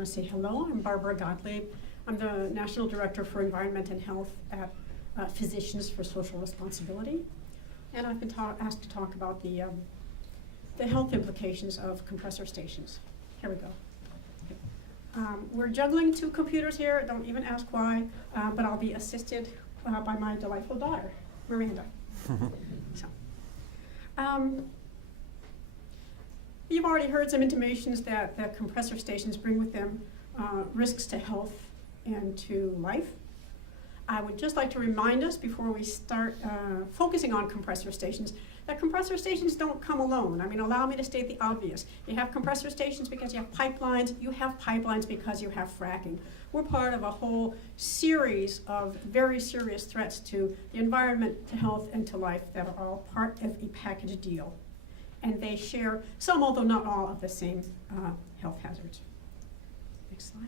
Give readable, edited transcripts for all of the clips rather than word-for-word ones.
I want to say hello. I'm Barb Gottlieb. I'm the National Director for Environment and Health at Physicians for Social Responsibility. And I've been asked to talk about the health implications of compressor stations. Here we go. We're juggling two computers here. Don't even ask why, but I'll be assisted by my delightful daughter, Miranda. You've already heard some intimations that compressor stations bring with them risks to health and to life. I would just like to remind us before we start focusing on compressor stations that compressor stations don't come alone. I mean, allow me to state the obvious. You have compressor stations because you have pipelines. You have pipelines because you have fracking. We're part of a whole series of very serious threats to the environment, to health, and to life that are all part of a package deal. And they share some, although not all, of the same health hazards. Next slide.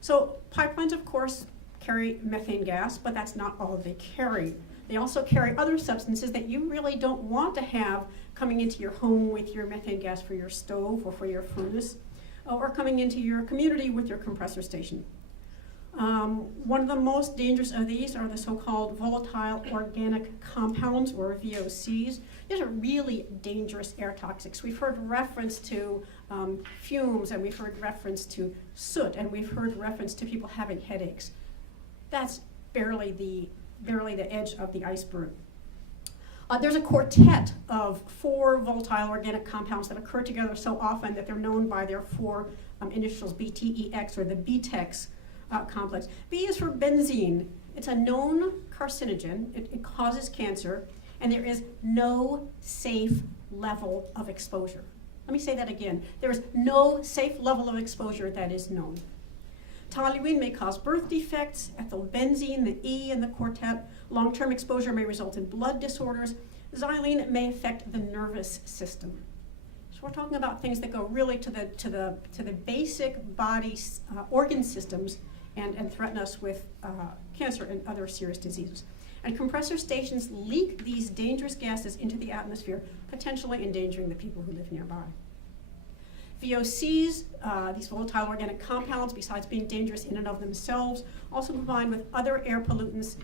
So pipelines, of course, carry methane gas, but that's not all they carry. They also carry other substances that you really don't want to have coming into your home with your methane gas for your stove or for your furnace, or coming into your community with your compressor station. One of the most dangerous of these are the so-called volatile organic compounds, or VOCs. These are really dangerous air toxics. We've heard reference to fumes, and we've heard reference to soot, and we've heard reference to people having headaches. That's barely the edge of the iceberg. There's a quartet of 4 volatile organic compounds that occur together so often that they're known by their 4 initials, BTEX, or the BTEX complex. B is for benzene. It's a known carcinogen. It causes cancer, and there is no safe level of exposure. Let me say that again. There is no safe level of exposure that is known. Toluene may cause birth defects. Ethylbenzene, the E in the quartet. Long-term exposure may result in blood disorders. Xylene may affect the nervous system. So we're talking about things that go really to the basic body organ systems and threaten us with cancer and other serious diseases. And compressor stations leak these dangerous gases into the atmosphere, potentially endangering the people who live nearby. VOCs, these volatile organic compounds, besides being dangerous in and of themselves, also combine with other air pollutants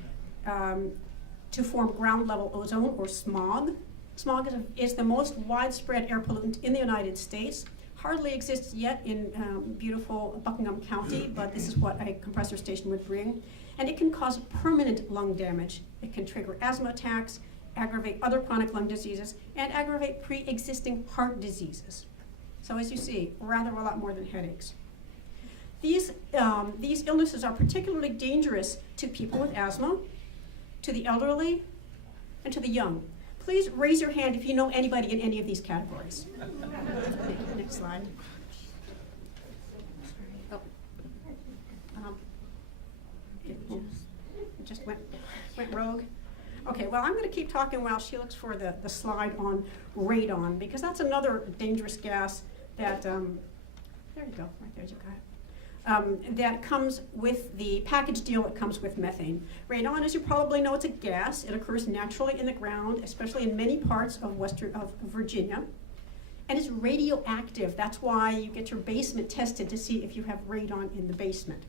to form ground level ozone, or smog. Smog is the most widespread air pollutant in the United States. Hardly exists yet in beautiful Buckingham County, but this is what a compressor station would bring. And it can cause permanent lung damage. It can trigger asthma attacks, aggravate other chronic lung diseases, and aggravate pre-existing heart diseases. So as you see, rather a lot more than headaches. These illnesses are particularly dangerous to people with asthma, to the elderly, and to the young. Please raise your hand if you know anybody in any of these categories. Next slide. Oh. It just went rogue. Okay, well, I'm going to keep talking while she looks for the slide on radon, because that's another dangerous gas that, there you go, right there, you got it. That comes with the package deal that comes with methane. Radon, as you probably know, it's a gas. It occurs naturally in the ground, especially in many parts of Virginia. And it's radioactive. That's why you get your basement tested to see if you have radon in the basement.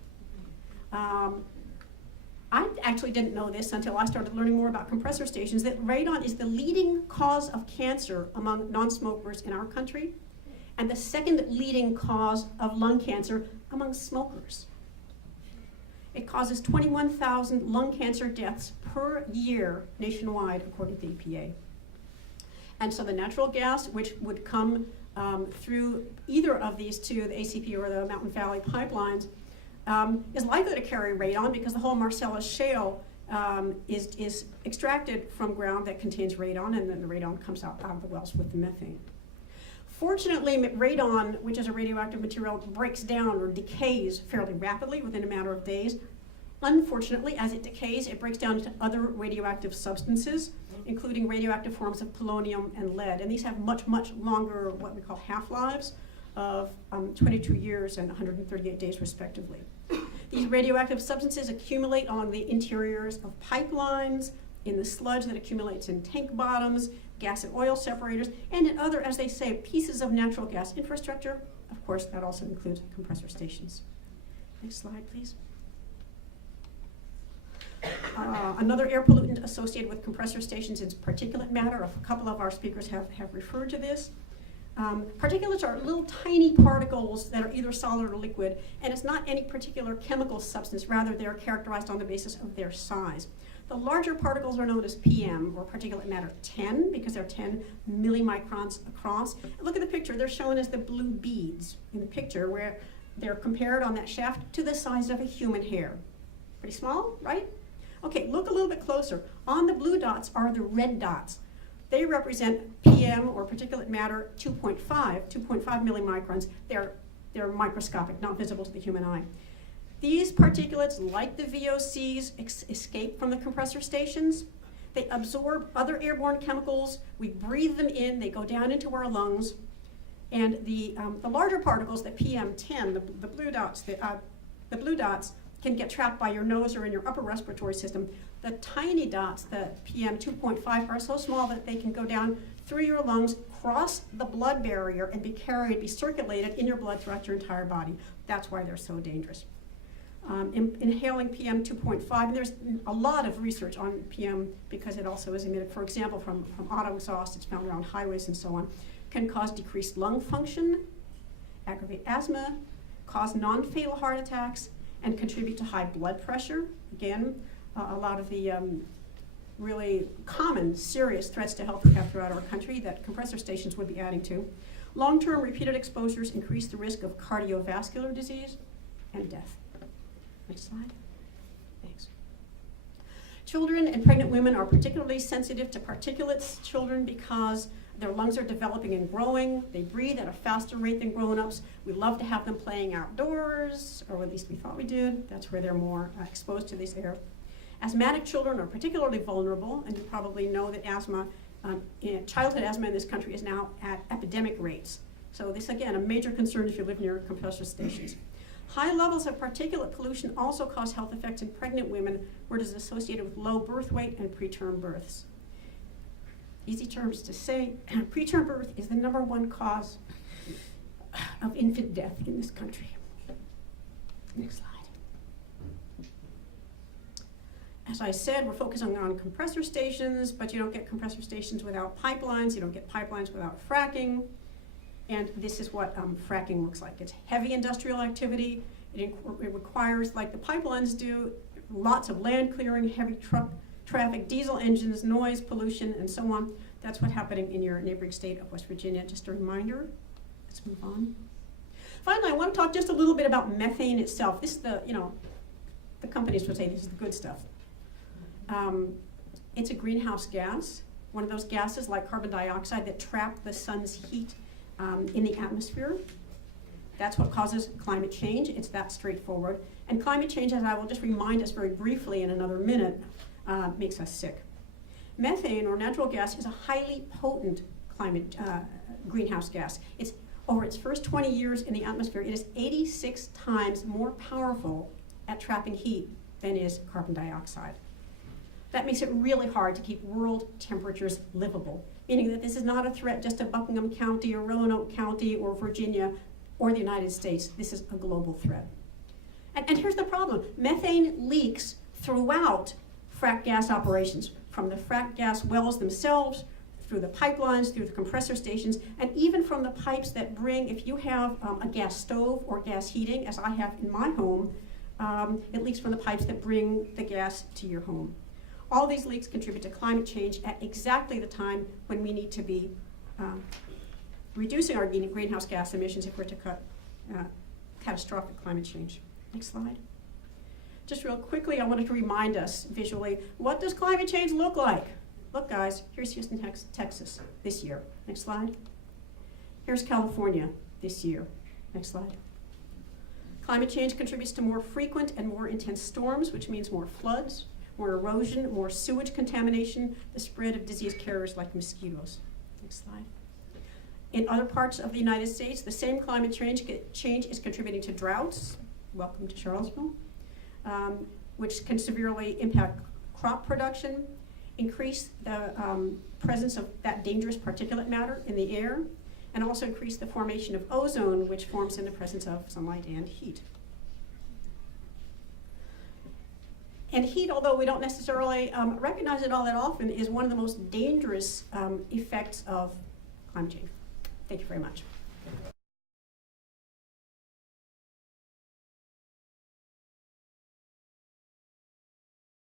I actually didn't know this until I started learning more about compressor stations, that radon is the leading cause of cancer among non-smokers in our country, and the second leading cause of lung cancer among smokers. It causes 21,000 lung cancer deaths per year nationwide, according to the EPA. And so the natural gas, which would come through either of these two, the ACP or the Mountain Valley pipelines, is likely to carry radon because the whole Marcellus Shale is extracted from ground that contains radon, and then the radon comes out of the wells with the methane. Fortunately, radon, which is a radioactive material, breaks down or decays fairly rapidly within a matter of days. Unfortunately, as it decays, it breaks down into other radioactive substances, including radioactive forms of polonium and lead. And these have much, much longer, what we call half-lives, of 22 years and 138 days, respectively. These radioactive substances accumulate along the interiors of pipelines, in the sludge that accumulates in tank bottoms, gas and oil separators, and in other, as they say, pieces of natural gas infrastructure. Of course, that also includes compressor stations. Next slide, please. Another air pollutant associated with compressor stations is particulate matter. A couple of our speakers have referred to this. Particulates are little tiny particles that are either solid or liquid, and it's not any particular chemical substance. Rather, they are characterized on the basis of their size. The larger particles are known as PM, or particulate matter 10, because they're 10 millimicrons across. And look at the picture. They're shown as the blue beads in the picture, where they're compared on that shaft to the size of a human hair. Pretty small, right? Okay, look a little bit closer. On the blue dots are the red dots. They represent PM, or particulate matter 2.5 millimicrons. They're microscopic, not visible to the human eye. These particulates, like the VOCs, escape from the compressor stations. They absorb other airborne chemicals. We breathe them in. They go down into our lungs. And the larger particles, the PM10, the blue dots, the blue dots can get trapped by your nose or in your upper respiratory system. The tiny dots, the PM 2.5, are so small that they can go down through your lungs, cross the blood barrier, and be circulated in your blood throughout your entire body. That's why they're so dangerous. Inhaling PM 2.5, and there's a lot of research on PM because it also is emitted, for example, from auto exhaust. It's found around highways and so on. Can cause decreased lung function, aggravate asthma, cause non-fatal heart attacks, and contribute to high blood pressure. Again, a lot of the really common, serious threats to health we have throughout our country that compressor stations would be adding to. Long-term repeated exposures increase the risk of cardiovascular disease and death. Next slide. Thanks. Children and pregnant women are particularly sensitive to particulates. Children, because their lungs are developing and growing. They breathe at a faster rate than grown-ups. We love to have them playing outdoors, or at least we thought we did. That's where they're more exposed to this air. Asthmatic children are particularly vulnerable, and you probably know that childhood asthma in this country is now at epidemic rates. So this, again, a major concern if you live near compressor stations. High levels of particulate pollution also cause health effects in pregnant women, where it is associated with low birth weight and preterm births. Easy terms to say, preterm birth is the #1 cause of infant death in this country. Next slide. As I said, we're focusing on compressor stations, but you don't get compressor stations without pipelines. You don't get pipelines without fracking. And this is what fracking looks like. It's heavy industrial activity. It requires, like the pipelines do, lots of land clearing, heavy truck traffic, diesel engines, noise, pollution, and so on. That's what's happening in your neighboring state of West Virginia. Just a reminder. Let's move on. Finally, I want to talk just a little bit about methane itself. This is the companies would say this is the good stuff. It's a greenhouse gas, one of those gases like carbon dioxide that trap the sun's heat in the atmosphere. That's what causes climate change. It's that straightforward. And climate change, as I will just remind us very briefly in another minute, makes us sick. Methane, or natural gas, is a highly potent greenhouse gas. It's over its first 20 years in the atmosphere, it is 86 times more powerful at trapping heat than is carbon dioxide. That makes it really hard to keep world temperatures livable, meaning that this is not a threat just to Buckingham County or Roanoke County or Virginia or the United States. This is a global threat. And here's the problem. Methane leaks throughout frack gas operations, from the frack gas wells themselves, through the pipelines, through the compressor stations, and even from the pipes that bring, if you have a gas stove or gas heating, as I have in my home, it leaks from the pipes that bring the gas to your home. All these leaks contribute to climate change at exactly the time when we need to be reducing our greenhouse gas emissions if we're to cut catastrophic climate change. Next slide. Just real quickly, I wanted to remind us visually, what does climate change look like? Look, guys, here's Houston, Texas this year. Next slide. Here's California this year. Next slide. Climate change contributes to more frequent and more intense storms, which means more floods, more erosion, more sewage contamination, the spread of disease carriers like mosquitoes. Next slide. In other parts of the United States, the same climate change is contributing to droughts. Welcome to Charlottesville. Which can severely impact crop production. increase the presence of that dangerous particulate matter in the air, and also increase the formation of ozone, which forms in the presence of sunlight and heat. And heat, although we don't necessarily recognize it all that often, is one of the most dangerous effects of climate change. Thank you very much.